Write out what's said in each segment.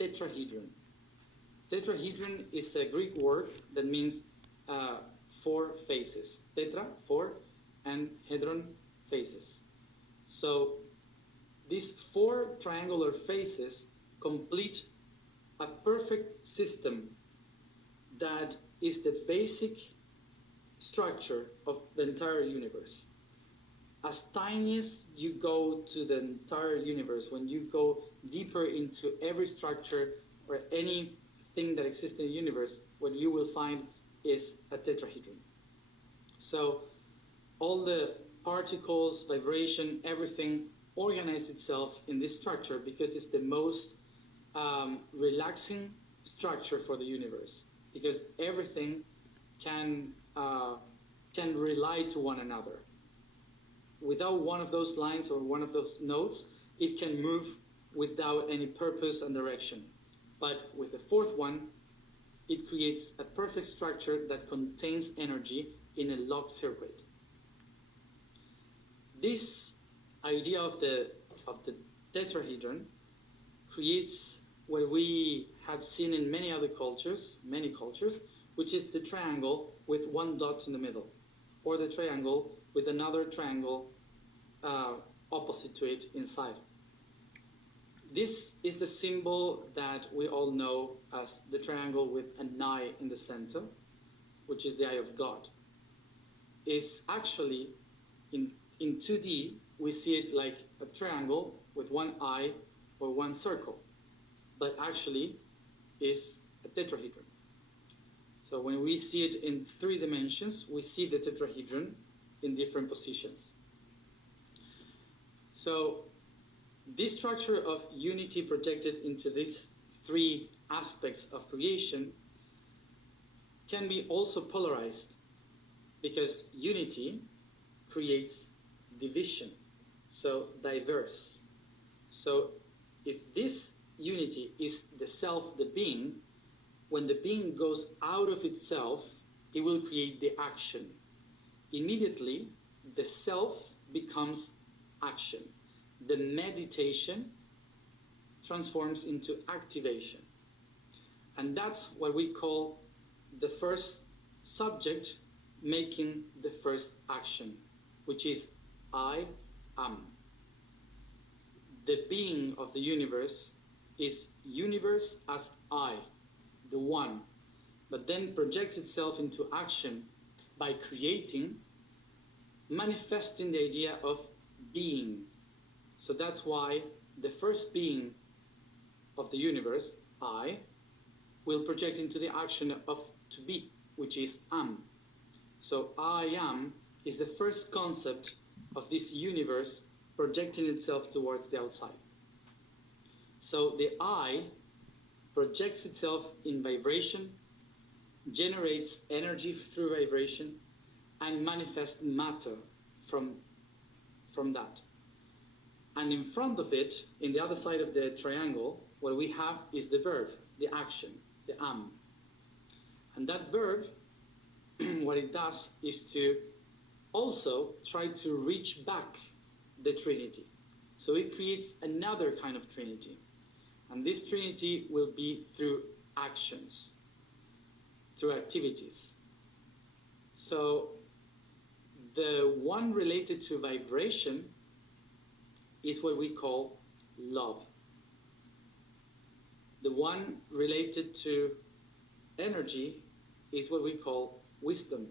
tetrahedron. Tetrahedron is a Greek word that means four faces. Tetra, four, and hedron, faces. So these four triangular faces complete a perfect system that is the basic structure of the entire universe. As tiny as you go to the entire universe, when you go deeper into every structure or anything that exists in the universe, what you will find is a tetrahedron. So all the particles, vibration, everything organize itself in this structure because it's the most relaxing structure for the universe, because everything can rely to one another. Without one of those lines or one of those nodes, it can move without any purpose and direction. But with the fourth one, it creates a perfect structure that contains energy in a locked circuit. This idea of the tetrahedron creates what we have seen in many cultures, which is the triangle with one dot in the middle, or the triangle with another triangle opposite to it inside. This is the symbol that we all know as the triangle with an eye in the center, which is the eye of God. Is actually, in 2D, we see it like a triangle with one eye or one circle, but actually is a tetrahedron. So when we see it in 3 dimensions, we see the tetrahedron in different positions. So this structure of unity projected into these 3 aspects of creation can be also polarized, because unity creates division, so diverse. So if this unity is the self, the being, when the being goes out of itself, it will create the action. Immediately, the self becomes action. The meditation transforms into activation. And that's what we call the first subject making the first action, which is I am. The being of the universe is universe as I, the one, but then projects itself into action by creating, manifesting the idea of being. So that's why the first being of the universe, I, will project into the action of to be, which is am. So I am is the first concept of this universe projecting itself towards the outside. So the I projects itself in vibration, generates energy through vibration, and manifests matter from that. And in front of it, in the other side of the triangle, what we have is the verb, the action, the am. And that verb, what it does is to also try to reach back the Trinity. So it creates another kind of Trinity. And this Trinity will be through actions, through activities. So the one related to vibration is what we call love. The one related to energy is what we call wisdom.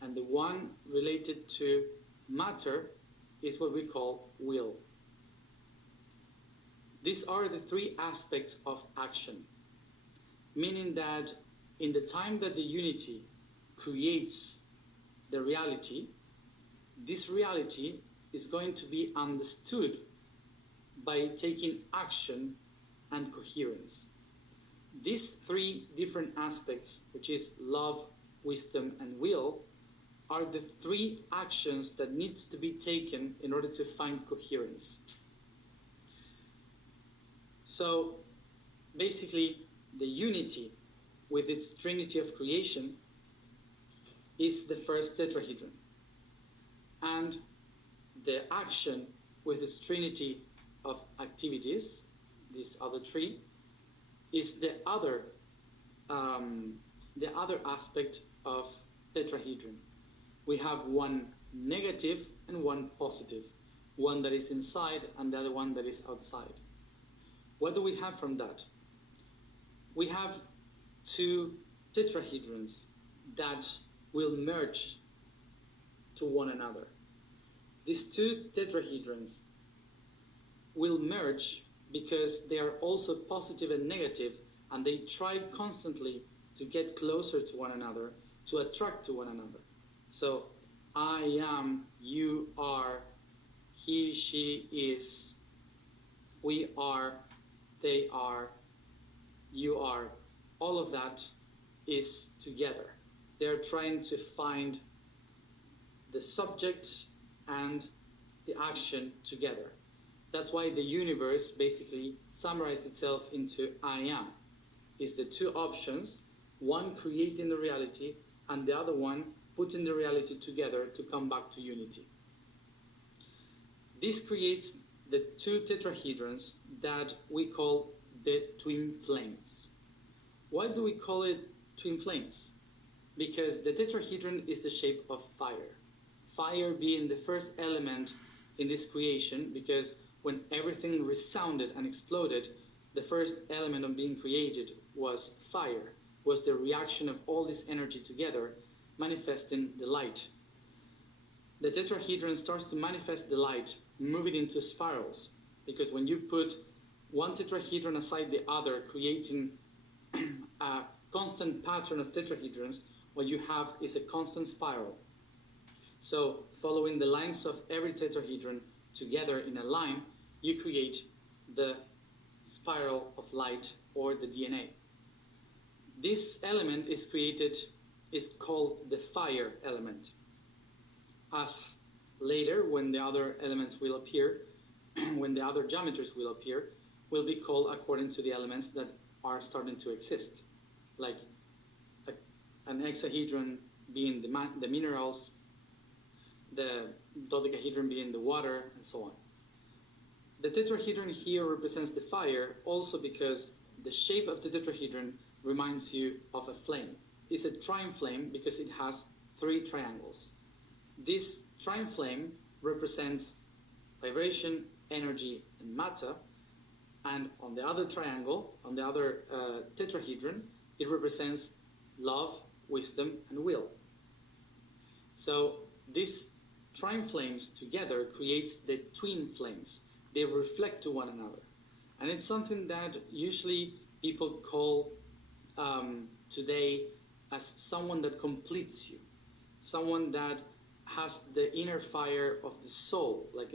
And the one related to matter is what we call will. These are the 3 aspects of action, meaning that in the time that the unity creates the reality, this reality is going to be understood by taking action and coherence. These 3 different aspects, which is love, wisdom, and will, are the 3 actions that needs to be taken in order to find coherence. So basically, the unity with its trinity of creation is the first tetrahedron. And the action with its trinity of activities, these other 3, is the other aspect of tetrahedron. We have one negative and one positive, one that is inside and the other one that is outside. What do we have from that? We have two tetrahedrons that will merge to one another. These two tetrahedrons will merge because they are also positive and negative, and they try constantly to get closer to one another, to attract to one another. So I am, you are, he, she is, we are, they are, you are. All of that is together. They're trying to find the subject and the action together. That's why the universe basically summarizes itself into I am. It's the two options, one creating the reality and the other one putting the reality together to come back to unity. This creates the two tetrahedrons that we call the twin flames. Why do we call it twin flames? Because the tetrahedron is the shape of fire. Fire being the first element in this creation, because when everything resounded and exploded, the first element of being created was fire, was the reaction of all this energy together, manifesting the light. The tetrahedron starts to manifest the light, moving into spirals, because when you put one tetrahedron aside the other, creating a constant pattern of tetrahedrons, what you have is a constant spiral. So following the lines of every tetrahedron together in a line, you create the spiral of light, or the DNA. This element is called the fire element. As later, when the other elements will appear, when the other geometries will appear, will be called according to the elements that are starting to exist, like an hexahedron being the minerals, the dodecahedron being the water, and so on. The tetrahedron here represents the fire also because the shape of the tetrahedron reminds you of a flame. It's a trine flame because it has three triangles. This trine flame represents vibration, energy, and matter, and on the other triangle, on the other tetrahedron, it represents love, wisdom, and will. So these trine flames together creates the twin flames. They reflect to one another. And it's something that usually people call today as someone that completes you, someone that has the inner fire of the soul, like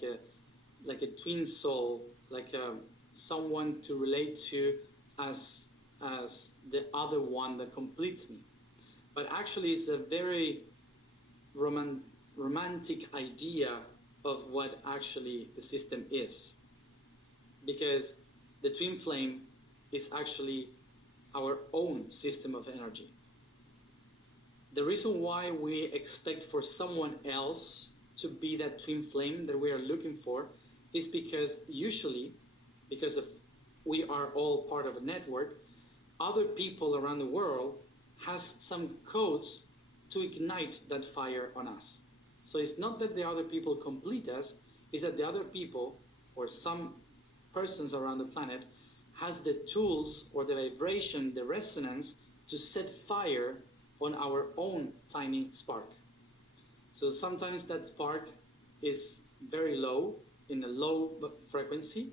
a twin soul, like someone to relate to as the other one that completes me. But actually, it's a very romantic idea of what actually the system is, because the twin flame is actually our own system of energy. The reason why we expect for someone else to be that twin flame that we are looking for is because usually, because of we are all part of a network, other people around the world has some codes to ignite that fire on us. So it's not that the other people complete us, it's that the other people or some persons around the planet has the tools or the vibration, the resonance to set fire on our own tiny spark. So sometimes that spark is very low, in a low frequency.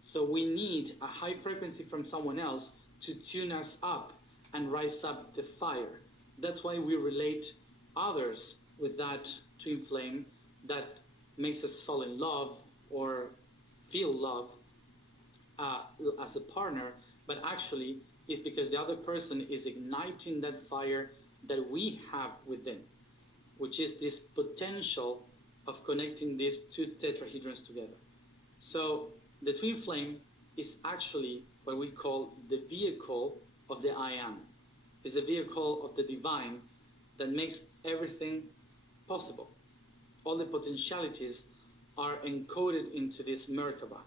So we need a high frequency from someone else to tune us up and rise up the fire. That's why we relate others with that twin flame that makes us fall in love or feel love as a partner, but actually is because the other person is igniting that fire that we have within, which is this potential of connecting these two tetrahedrons together. So the twin flame is actually what we call the vehicle of the I am. It's a vehicle of the divine that makes everything possible. All the potentialities are encoded into this Merkaba.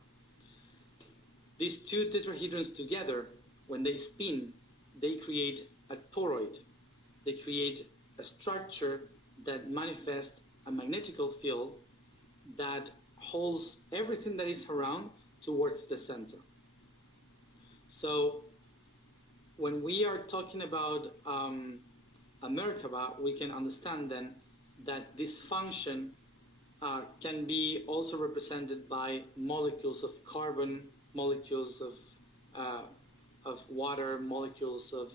These two tetrahedrons together when they spin, they create a toroid. They create a structure that manifests a magnetical field that holds everything that is around towards the center. So when we are talking about a Merkaba, we can understand then that this function can be also represented by molecules of carbon, molecules of water, molecules of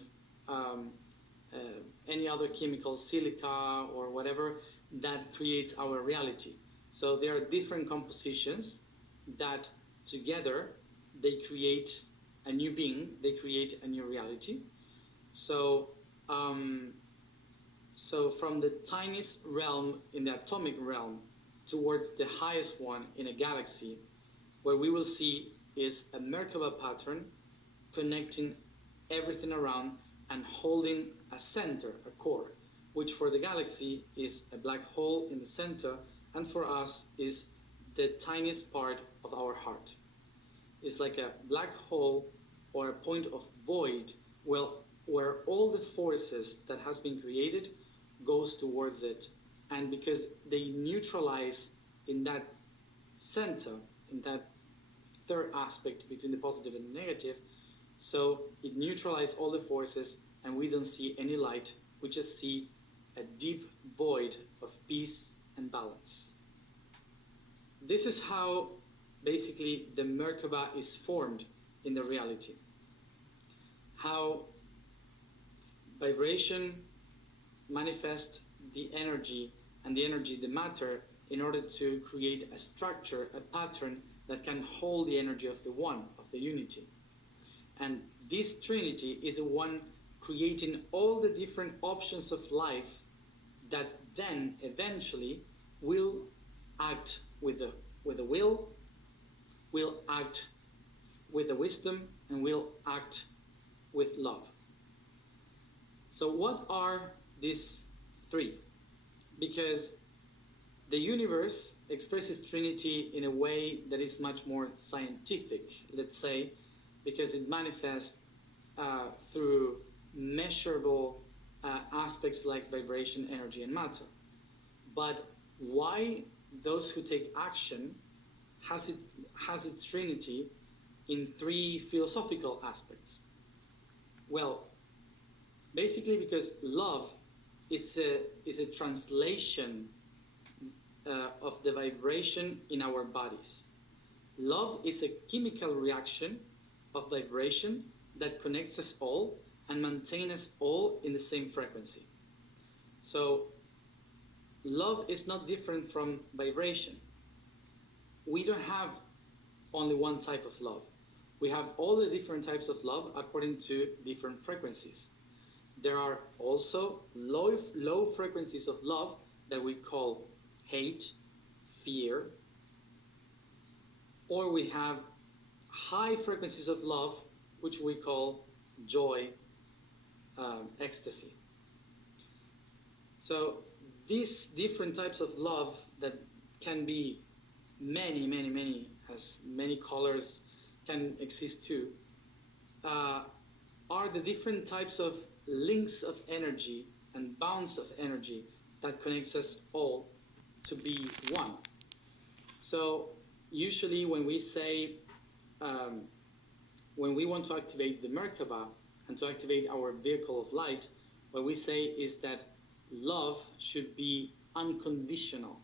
any other chemical, silica or whatever, that creates our reality. So there are different compositions that together they create a new being, they create a new reality. So so from the tiniest realm in the atomic realm towards the highest one in a galaxy, what we will see is a Merkaba pattern connecting everything around and holding a center, a core, which for the galaxy is a black hole in the center, and for us is the tiniest part of our heart. It's like a black hole or a point of void where all the forces that has been created goes towards it, and because they neutralize in that center, in that third aspect between the positive and the negative, so it neutralizes all the forces and we don't see any light, we just see a deep void of peace and balance. This is how basically the Merkaba is formed in the reality. How vibration manifests the energy, and the energy, the matter, in order to create a structure, a pattern that can hold the energy of the one, of the unity. And this Trinity is the one creating all the different options of life that then eventually will act with the will act with the wisdom, and will act with love. So what are these three? Because the universe expresses Trinity in a way that is much more scientific, let's say, because it manifests through measurable aspects like vibration, energy, and matter. But why those who take action has its Trinity in three philosophical aspects? Well, basically because love is a translation of the vibration in our bodies. Love is a chemical reaction of vibration that connects us all and maintains us all in the same frequency. So love is not different from vibration. We don't have only one type of love. We have all the different types of love according to different frequencies. There are also low frequencies of love that we call hate, fear, or we have high frequencies of love which we call joy, ecstasy. So these different types of love that can be many, as many colors can exist too, are the different types of links of energy and bounds of energy that connects us all to be one. So usually when we say, when we want to activate the Merkaba and to activate our vehicle of light, what we say is that love should be unconditional.